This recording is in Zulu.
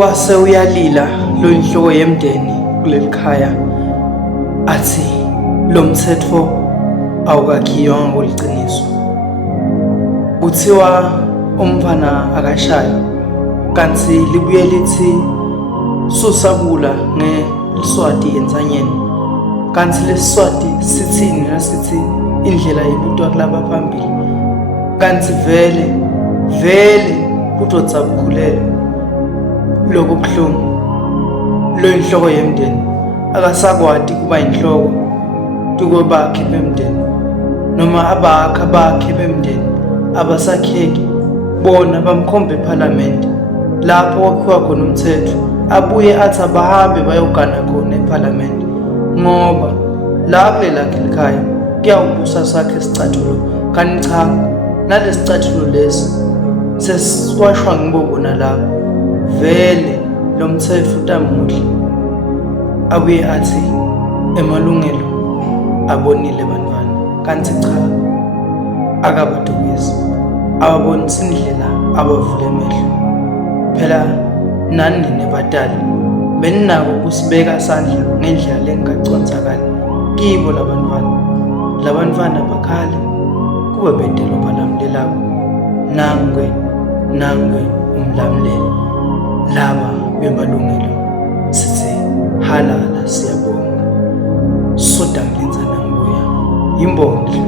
wase uyalila lo inhloko yemndeni kuleli khaya athi lo mthetho awukakhiywa ngoliciniso. Kuthiwa umfana akashaya kanti libuye lithi susakula ngeliswati enzanyeni. Kanti lesiswati sithini nasithi indlela yebutwa kulaba phambili. Kanti vele kudotsa kukhulelwa lokho buhlungu. Lo inhloko yemndeni akasakwadi kuba inhloko tuko bakhe bemndeni noma abakha bakhe bemndeni abasakheki bona bamkhombe eParliament lapho kwakhiwa khona umthetho abuye athi abahambe bayogana khona eParliament ngoba la kulela ekhaya kuyawubusa sakhe isicathulo kanti cha nalesicathulo lesi sesiwashwa ngibobona lapho vele lo mthetho utamuhle. Abuye athi emalungelo abonile bantwana kanti cha akabadukisi ababonisa indlela abavule emehlo. Phela nani nebadali beninako ukusibeka sandla ngendlela lengacondzakali kibo labantwana bakhale kube bedelo balamlelako nangwe umlamlelo laba bemalungelo sithi halala siyabonga soda mlenzana mbuya yimbongi.